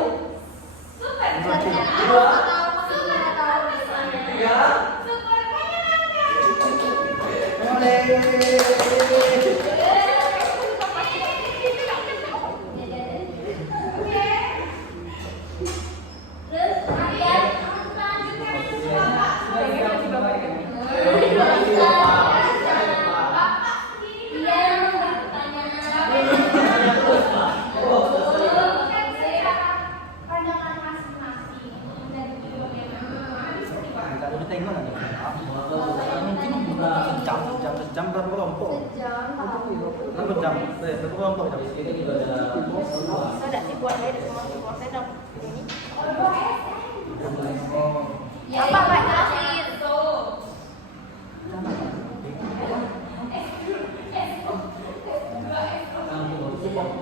Bapak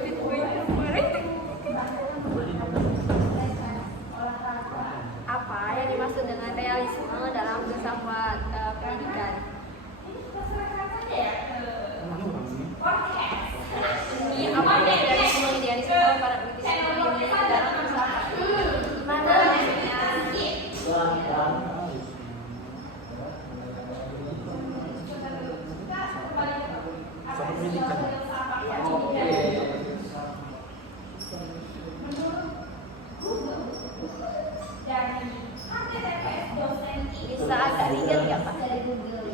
itu kemarin. Apa yang dimaksud dengan realisme dalam filsafat pendidikan? Ini apa idealisme pada idealisme ini dalam filsafat? Gimana maksudnya? Soal pendidikan. Bisa agak ringan nggak Pak dari Google?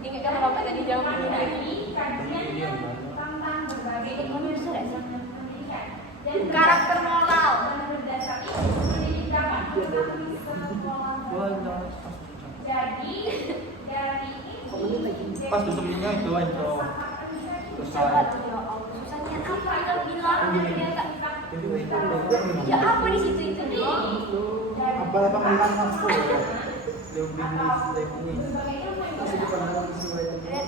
Ingat kalau Bapak tadi jawab karakter moral. Pas dusuknya itu Susahnya apa kita bilang? Ya apa di situ itu doang? Apa menang aku? Masih di pandangan sesuai dengan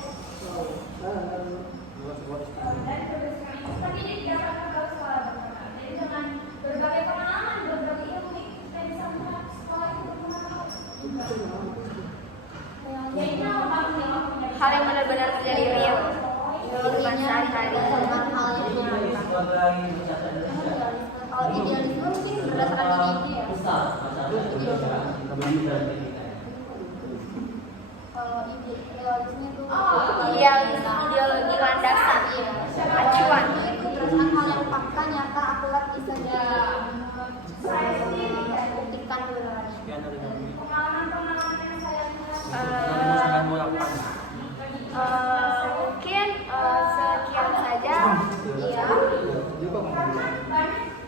Hal yang benar-benar terjadi real kehidupan sehari-hari. Kalau idealisme mungkin berdasarkan ide ya. Kalau idealisme itu Ideologi landasan, acuan. itu berdasarkan hal yang fakta nyata akurat bisa dibuktikan kebenarannya. sekian dari kami. Mungkin sekian saja. Iya.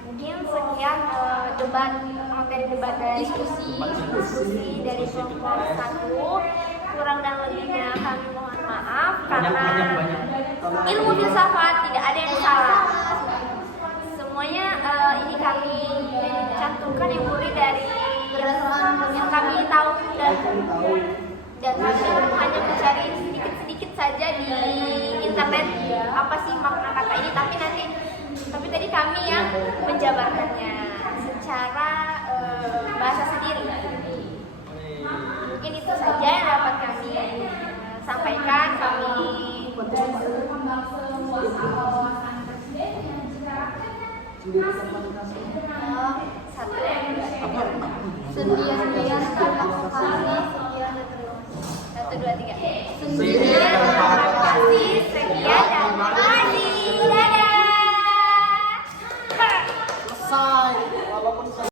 Mungkin sekian materi debat dari diskusi dari kelompok 1. Kurang dan lebihnya kami mohon maaf karena ilmu filsafat tidak ada yang salah. Semuanya ini kami cantumkan yang murid dari yang kami tahu dan kami hanya mencari sedikit saja di internet apa sih makna kata ini, tapi tadi kami yang menjabarkannya secara bahasa sendiri. Mungkin itu saja yang dapat kami sampaikan. Kami Sendirian dilakukan sekian dan terima kasih. 1, 2, 3. Sendirian